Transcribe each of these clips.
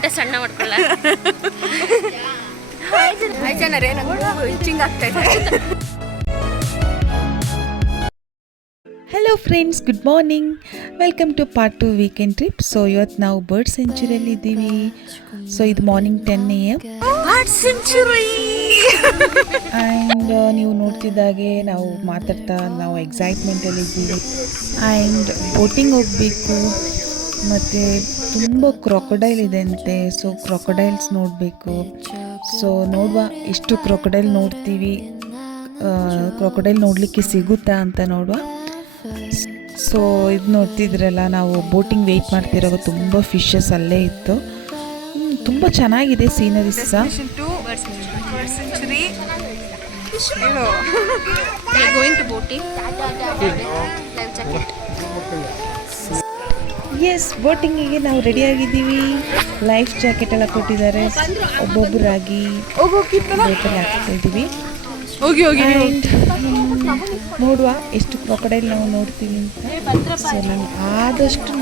ಹೊಟ್ಟೆ ಸಣ್ಣ ಮಾಡ್ಕೊಳ್ಳ ಇಚ್ಚಿಂಗ್ ಆಗ್ತಾ ಇದೆ. Hello friends, good morning. Welcome to part 2 weekend trip. So ಇವತ್ತು ನಾವು ಬರ್ಡ್ ಸೆಂಚುರಿಯಲ್ಲಿ ಇದ್ದೀವಿ. ಸೊ ಇದು morning 10 AM bird century. And ನೀವು ನೋಡ್ತಿದ್ದಾಗೆ ನಾವು ಮಾತಾಡ್ತಾ ನಾವು ಎಕ್ಸೈಟ್ಮೆಂಟಲ್ಲಿ ಇದ್ದೀವಿ. ಆ್ಯಂಡ್ ಬೋಟಿಂಗ್ ಹೋಗಬೇಕು, ಮತ್ತು ತುಂಬ ಕ್ರೊಕೊಡೈಲ್ ಇದೆ ಅಂತೆ. ಸೊ ಕ್ರೊಕೊಡೈಲ್ಸ್ ನೋಡಬೇಕು. ಸೊ ನೋಡುವ ಎಷ್ಟು ಕ್ರೊಕೊಡೈಲ್ ನೋಡ್ತೀವಿ, ಕ್ರೊಕೊಡೈಲ್ ನೋಡಲಿಕ್ಕೆ ಸಿಗುತ್ತಾ ಅಂತ ನೋಡುವ. ಸೊ ಇದು ನೋಡ್ತಿದ್ರಲ್ಲ, ನಾವು ಬೋಟಿಂಗ್ ವೆಯ್ಟ್ ಮಾಡ್ತಿರೋ ತುಂಬ ಫಿಶಸ್ ಅಲ್ಲೇ ಇತ್ತು. ತುಂಬ ಚೆನ್ನಾಗಿದೆ ಸೀನರೀಸ್ ಸಹ. ಎಸ್, ಬೋಟಿಂಗಿಗೆ ನಾವು ರೆಡಿಯಾಗಿದ್ದೀವಿ. ಲೈಫ್ ಜಾಕೆಟ್ ಎಲ್ಲ ಕೊಟ್ಟಿದ್ದಾರೆ. ಒಬ್ಬೊಬ್ಬರಾಗಿ ಬೋಟಲ್ಲಿ ಹಾಕ್ತಾ ಇದ್ದೀವಿ. ನೋಡುವ ಎಷ್ಟು ಕ್ರೊಕೊಡೈಲ್ ನಾವು ನೋಡ್ತೀವಿ ಅಂತ. ಸೊ ನಾನು ಆದಷ್ಟು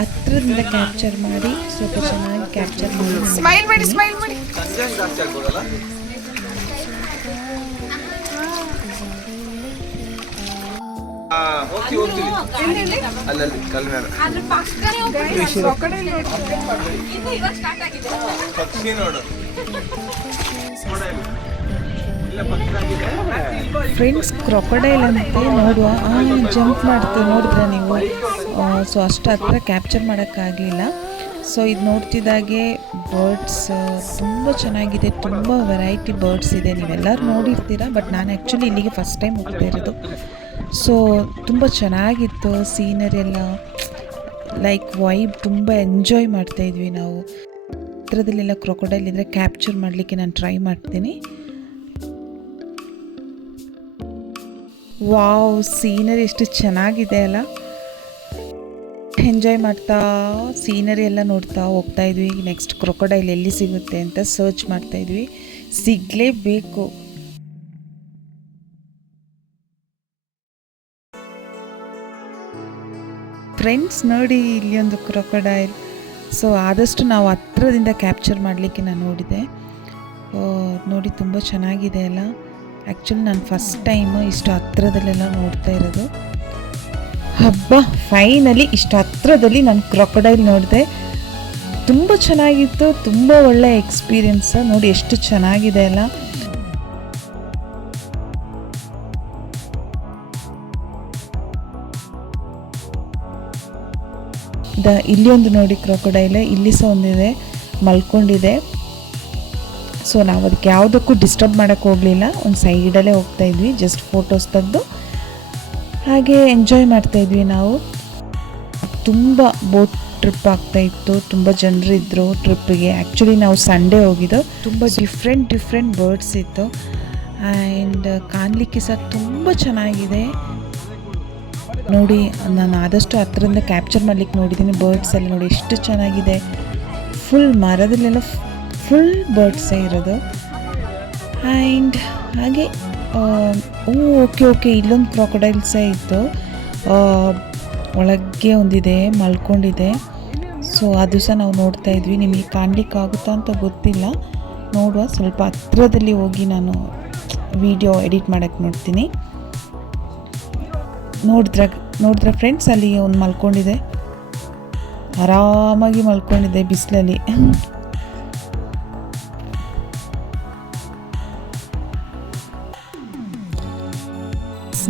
ಹತ್ರದಿಂದ ಕ್ಯಾಪ್ಚರ್ ಮಾಡಿ ಸ್ವಲ್ಪ ಚೆನ್ನಾಗಿ ಕ್ಯಾಪ್ಚರ್ ಮಾಡಿ ಫ್ರೆಂಡ್ಸ್, ಕ್ರೊಕೊಡೈಲ್ ಅಂತೆ. ನೋಡುವ, ಜಂಪ್ ಮಾಡ್ತೀವಿ ನೋಡಿದ್ರೆ ನೀವು. ಸೊ ಅಷ್ಟು ಹತ್ರ ಕ್ಯಾಪ್ಚರ್ ಮಾಡೋಕ್ಕಾಗಲಿಲ್ಲ. ಸೊ ಇದು ನೋಡ್ತಿದ್ದಾಗೆ ಬರ್ಡ್ಸ್ ತುಂಬ ಚೆನ್ನಾಗಿದೆ. ತುಂಬ ವೆರೈಟಿ ಬರ್ಡ್ಸ್ ಇದೆ. ನೀವೆಲ್ಲರೂ ನೋಡಿರ್ತೀರ, ಬಟ್ ನಾನು ಆ್ಯಕ್ಚುಲಿ ಇಲ್ಲಿಗೆ ಫಸ್ಟ್ ಟೈಮ್ ಹೋಗ್ತಾ ಇರೋದು. ಸೊ ತುಂಬ ಚೆನ್ನಾಗಿತ್ತು ಸೀನರಿ ಎಲ್ಲ, ಲೈಕ್ ವೈಬ್. ತುಂಬ ಎಂಜಾಯ್ ಮಾಡ್ತಾಯಿದ್ವಿ ನಾವು. ಹತ್ರದಲ್ಲೆಲ್ಲ ಕ್ರೊಕೊಡೈಲ್ ಇದ್ದರೆ ಕ್ಯಾಪ್ಚರ್ ಮಾಡಲಿಕ್ಕೆ ನಾನು ಟ್ರೈ ಮಾಡ್ತೀನಿ. ವಾವ್, ಸೀನರಿ ಎಷ್ಟು ಚೆನ್ನಾಗಿದೆ ಅಲ್ಲ. ಎಂಜಾಯ್ ಮಾಡ್ತಾ ಸೀನರಿ ಎಲ್ಲ ನೋಡ್ತಾ ಹೋಗ್ತಾ ಇದ್ವಿ. ನೆಕ್ಸ್ಟ್ ಕ್ರೊಕೊಡೈಲ್ ಎಲ್ಲಿ ಸಿಗುತ್ತೆ ಅಂತ ಸರ್ಚ್ ಮಾಡ್ತಾ ಇದ್ವಿ. ಸಿಗಲೇಬೇಕು. ಫ್ರೆಂಡ್ಸ್ ನೋಡಿ, ಇಲ್ಲಿ ಒಂದು ಕ್ರೊಕೊಡೈಲ್. ಸೊ ಆದಷ್ಟು ನಾವು ಹತ್ರದಿಂದ ಕ್ಯಾಪ್ಚರ್ ಮಾಡಲಿಕ್ಕೆ ನಾನು ನೋಡಿದೆ. ನೋಡಿ ತುಂಬ ಚೆನ್ನಾಗಿದೆ ಅಲ್ಲ. ಆ್ಯಕ್ಚುಲಿ ನಾನು ಫಸ್ಟ್ ಟೈಮ್ ಇಷ್ಟು ಹತ್ರದಲ್ಲೆಲ್ಲ ನೋಡ್ತಾ ಇರೋದು. ಹಬ್ಬ, ಫೈನಲಿ ಇಷ್ಟು ಹತ್ರದಲ್ಲಿ ನಾನು ಕ್ರೊಕೊಡೈಲ್ ನೋಡಿದೆ. ತುಂಬ ಚೆನ್ನಾಗಿತ್ತು. ತುಂಬ ಒಳ್ಳೆ ಎಕ್ಸ್ಪೀರಿಯನ್ಸ್. ನೋಡಿ ಎಷ್ಟು ಚೆನ್ನಾಗಿದೆ ಅಲ್ಲ. ಇಲ್ಲಿ ಒಂದು ನೋಡಿ ಕ್ರೊಕೊಡೈಲ್, ಇಲ್ಲಿ ಸಹ ಒಂದಿದೆ, ಮಲ್ಕೊಂಡಿದೆ. ಸೊ ನಾವು ಅದಕ್ಕೆ ಯಾವುದಕ್ಕೂ ಡಿಸ್ಟರ್ಬ್ ಮಾಡೋಕ್ಕೆ ಹೋಗಲಿಲ್ಲ. ಒಂದು ಸೈಡಲ್ಲೇ ಹೋಗ್ತಾ ಇದ್ವಿ, ಜಸ್ಟ್ ಫೋಟೋಸ್ ತೆಗೆದು ಹಾಗೆ ಎಂಜಾಯ್ ಮಾಡ್ತಾಯಿದ್ವಿ ನಾವು. ತುಂಬ ಬೋಟ್ ಟ್ರಿಪ್ ಆಗ್ತಾಯಿತ್ತು. ತುಂಬ ಜನರು ಇದ್ದರು ಟ್ರಿಪ್ಪಿಗೆ. ಆ್ಯಕ್ಚುಲಿ ನಾವು ಸಂಡೇ ಹೋಗಿದ್ದು. ತುಂಬ ಡಿಫ್ರೆಂಟ್ ಬರ್ಡ್ಸ್ ಇತ್ತು. ಆ್ಯಂಡ್ ಕಾಣಲಿಕ್ಕೆ ಸಹ ತುಂಬ ಚೆನ್ನಾಗಿದೆ. ನೋಡಿ, ನಾನು ಆದಷ್ಟು ಹತ್ರದಿಂದ ಕ್ಯಾಪ್ಚರ್ ಮಾಡ್ಲಿಕ್ಕೆ ನೋಡಿದ್ದೀನಿ. ಬರ್ಡ್ಸ್ ಎಲ್ಲ ನೋಡಿ ಎಷ್ಟು ಚೆನ್ನಾಗಿದೆ. ಫುಲ್ ಮರದಲ್ಲೆಲ್ಲ ಫುಲ್ ಬರ್ಡ್ಸೇ ಇರೋದು. ಆ್ಯಂಡ್ ಹಾಗೆ ಓಕೆ ಇಲ್ಲೊಂದು ಕ್ರೊಕೊಡೈಲ್ ಸಹ ಇತ್ತು. ಒಳಗೆ ಒಂದಿದೆ, ಮಲ್ಕೊಂಡಿದೆ. ಸೊ ಅದು ಸಹ ನಾವು ನೋಡ್ತಾ ಇದ್ವಿ. ನಿಮಗೆ ಕಾಣಲಿಕ್ಕಾಗುತ್ತಾ ಅಂತ ಗೊತ್ತಿಲ್ಲ. ನೋಡುವ, ಸ್ವಲ್ಪ ಹತ್ರದಲ್ಲಿ ಹೋಗಿ ನಾನು ವಿಡಿಯೋ ಎಡಿಟ್ ಮಾಡೋಕ್ಕೆ ನೋಡ್ತೀನಿ. ನೋಡಿದ್ರೆ ಫ್ರೆಂಡ್ಸ್, ಅಲ್ಲಿ ಒಂದು ಮಲ್ಕೊಂಡಿದೆ, ಆರಾಮಾಗಿ ಮಲ್ಕೊಂಡಿದೆ ಬಿಸಿಲಲ್ಲಿ.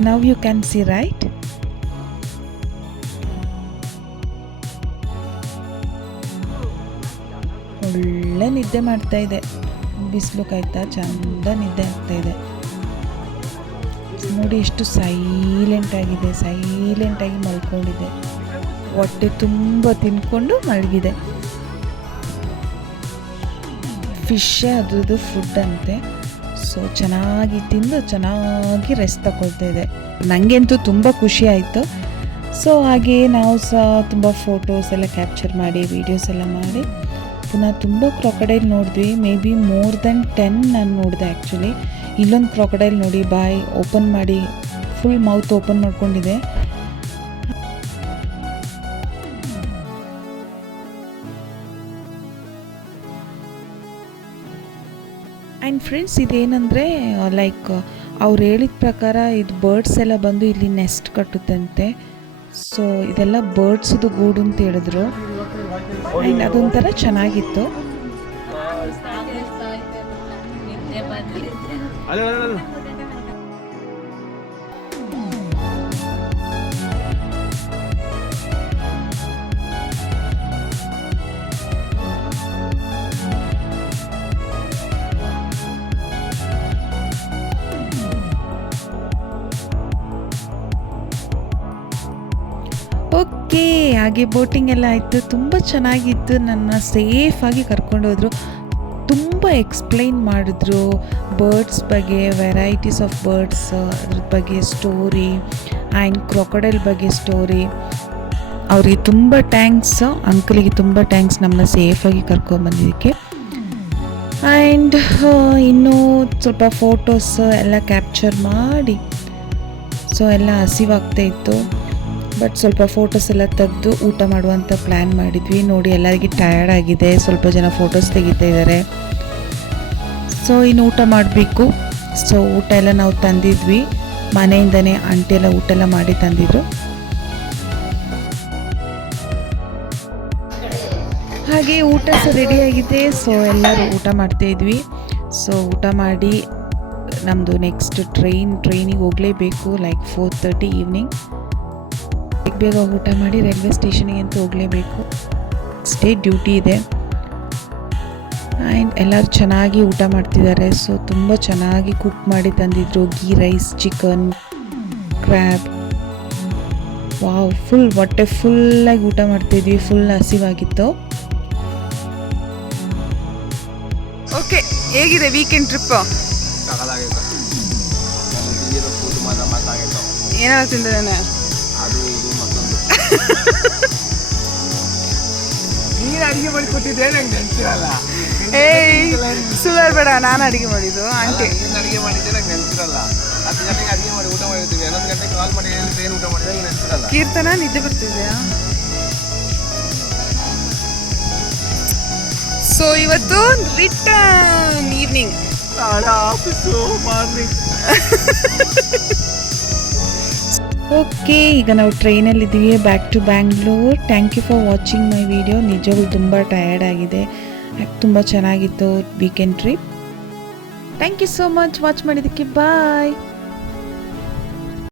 Now you can see, right? ಒಳ್ಳೆ ನಿದ್ದೆ ಮಾಡ್ತಾ ಇದೆ. ಬಿಸಿಲು ಕಾಯ್ತಾ ಚಂದ ನಿದ್ದೆ ಆಗ್ತಾ ಇದೆ. ನೋಡಿ ಎಷ್ಟು ಸೈಲೆಂಟಾಗಿ ಮಲ್ಕೊಂಡಿದೆ. ಹೊಟ್ಟೆ ತುಂಬ ತಿನ್ಕೊಂಡು ಮಲಗಿದೆ. ಫಿಶ್ಶೇ ಅದ್ರದ್ದು ಫುಡ್ ಅಂತೆ. ಸೊ ಚೆನ್ನಾಗಿ ತಿಂದು ಚೆನ್ನಾಗಿ ರೆಸ್ಟ್ ತಗೊಳ್ತಾ ಇದೆ. ನನಗಂತೂ ತುಂಬ ಖುಷಿ ಆಯಿತು. ಸೊ ಹಾಗೆ ನಾವು ಸಹ ತುಂಬ ಫೋಟೋಸ್ ಎಲ್ಲ ಕ್ಯಾಪ್ಚರ್ ಮಾಡಿ, ವೀಡಿಯೋಸ್ ಎಲ್ಲ ಮಾಡಿ ಪುನಃ ತುಂಬ ಕ್ರೊಕೊಡೈಲ್ ನೋಡಿದ್ವಿ. ಮೇ ಬಿ ಮೋರ್ ದೆನ್ 10 ನಾನು ನೋಡಿದೆ ಆ್ಯಕ್ಚುಲಿ. ಇಲ್ಲೊಂದು ಕ್ರೊಕೊಡೈಲ್ ನೋಡಿ, ಬಾಯಿ ಓಪನ್ ಮಾಡಿ ಫುಲ್ ಮೌತ್ ಓಪನ್ ಮಾಡ್ಕೊಂಡಿದೆ. ಫ್ರೆಂಡ್ಸ್ ಇದೇನಂದರೆ ಲೈಕ್ ಅವ್ರು ಹೇಳಿದ ಪ್ರಕಾರ ಇದು ಬರ್ಡ್ಸ್ ಎಲ್ಲ ಬಂದು ಇಲ್ಲಿ ನೆಸ್ಟ್ ಕಟ್ಟುತ್ತಂತೆ. ಸೊ ಇದೆಲ್ಲ ಬರ್ಡ್ಸ್ದು ಗೂಡು ಅಂತ ಹೇಳಿದ್ರು. ಆ್ಯಂಡ್ ಅದೊಂಥರ ಚೆನ್ನಾಗಿತ್ತು. ಓಕೆ, ಹಾಗೆ ಬೋಟಿಂಗ್ ಎಲ್ಲ ಆಯಿತು. ತುಂಬ ಚೆನ್ನಾಗಿತ್ತು. ನನ್ನ ಸೇಫಾಗಿ ಕರ್ಕೊಂಡೋದ್ರು. ತುಂಬ ಎಕ್ಸ್ಪ್ಲೈನ್ ಮಾಡಿದ್ರು ಬರ್ಡ್ಸ್ ಬಗ್ಗೆ, ವೆರೈಟೀಸ್ ಆಫ್ ಬರ್ಡ್ಸ್, ಅದ್ರ ಬಗ್ಗೆ ಸ್ಟೋರಿ ಆ್ಯಂಡ್ ಕ್ರೊಕೊಡೈಲ್ ಬಗ್ಗೆ ಸ್ಟೋರಿ. ಅವರಿಗೆ ತುಂಬ ಥ್ಯಾಂಕ್ಸ್, ಅಂಕಲಿಗೆ ತುಂಬ ಥ್ಯಾಂಕ್ಸ್ ನಮ್ಮನ್ನ ಸೇಫಾಗಿ ಕರ್ಕೊಂಡ್ಬಂದಿದ್ದಕ್ಕೆ. ಆ್ಯಂಡ್ ಇನ್ನೂ ಸ್ವಲ್ಪ ಫೋಟೋಸ್ ಎಲ್ಲ ಕ್ಯಾಪ್ಚರ್ ಮಾಡಿ, ಸೊ ಎಲ್ಲ ಹಸಿವಾಗ್ತಾಯಿತ್ತು. ಬಟ್ ಸ್ವಲ್ಪ ಫೋಟೋಸ್ ಎಲ್ಲ ತೆಗೆದು ಊಟ ಮಾಡುವಂಥ ಪ್ಲ್ಯಾನ್ ಮಾಡಿದ್ವಿ. ನೋಡಿ ಎಲ್ಲರಿಗೆ ಟಯರ್ಡ್ ಆಗಿದೆ, ಸ್ವಲ್ಪ ಜನ ಫೋಟೋಸ್ ತೆಗಿತಾ ಇದ್ದಾರೆ. ಸೊ ಇನ್ನು ಊಟ ಮಾಡಬೇಕು. ಸೊ ಊಟ ಎಲ್ಲ ನಾವು ತಂದಿದ್ವಿ ಮನೆಯಿಂದನೇ, ಆಂಟಿ ಎಲ್ಲ ಊಟ ಎಲ್ಲ ಮಾಡಿ ತಂದಿದ್ರು. ಹಾಗೆ ಊಟ ಸಹ ರೆಡಿಯಾಗಿದೆ. ಸೊ ಎಲ್ಲರೂ ಊಟ ಮಾಡ್ತಾಯಿದ್ವಿ. ಸೊ ಊಟ ಮಾಡಿ ನಮ್ಮದು ನೆಕ್ಸ್ಟ್ ಟ್ರೈನಿಗೆ ಹೋಗಲೇಬೇಕು, ಲೈಕ್ 4:30 ಈವ್ನಿಂಗ್. ಬೇಗ ಊಟ ಮಾಡಿ ರೈಲ್ವೆ ಸ್ಟೇಷನಿಗೆ ಅಂತ ಹೋಗಲೇಬೇಕು. ಸ್ಟೇ ಡ್ಯೂಟಿ ಇದೆ. ಆ್ಯಂಡ್ ಎಲ್ಲರೂ ಚೆನ್ನಾಗಿ ಊಟ ಮಾಡ್ತಿದ್ದಾರೆ. ಸೊ ತುಂಬ ಚೆನ್ನಾಗಿ ಕುಕ್ ಮಾಡಿ ತಂದಿದ್ರು. Ghee rice, chicken, crab. Wow, full ಹೊಟ್ಟೆ ಫುಲ್ಲಾಗಿ ಊಟ ಮಾಡ್ತಿದ್ವಿ. ಫುಲ್ ಹಸಿವಾಗಿತ್ತು. ಓಕೆ, ಹೇಗಿದೆ ವೀಕೆಂಡ್ ಟ್ರಿಪ್? ಏನಾದ್ರು ತಿಂದಿದ್ದಾನೆ? ನೀನು ಅಡಿಗೆ ಮಾಡಿ ಕೊಟ್ಟಿದ್ದೆ ನಂಗೆ ನೆನ್ಸಿರಲ್ಲ. ಸುಳ್ಳಾರ್ ಬೇಡ, ನಾನು ಅಡಿಗೆ ಮಾಡಿದ್ದು. ಆಂಟಿ ಅಡಿಗೆ ಮಾಡಿದ್ದೆ ನಂಗೆ ನೆನ್ಸಿರಲ್ಲ. 10 ಗಂಟೆಗೆ ಅಡಿಗೆ ಮಾಡಿ ಊಟ ಮಾಡಿರ್ತೀವಿ, 11 ಗಂಟೆಗೆ ಕಾಲ್ ಮಾಡಿ ಹೇಳಿದ್ರೆ ಏನು ಊಟ ಮಾಡಿದ್ರೆ ನಂಗೆ ನೆನ್ಸಿರಲ್ಲ. ಕೀರ್ತನ ನಿದ್ದೆ ಬರ್ತಿದ್ಯಾ? ಸೊ ಇವತ್ತು return evening, office morning. Okay, ಈಗ ನಾವು ಟ್ರೈನಲ್ಲಿದ್ದೀವಿ back to Bangalore. Thank you for watching my video. ನಿಜವಾಗ್ಲೂ ತುಂಬ ಟಯರ್ಡ್ ಆಗಿದೆ. ತುಂಬ ಚೆನ್ನಾಗಿತ್ತು weekend trip. Thank you so much watch ಮಾಡಿದ್ದಕ್ಕೆ. ಬಾಯ್.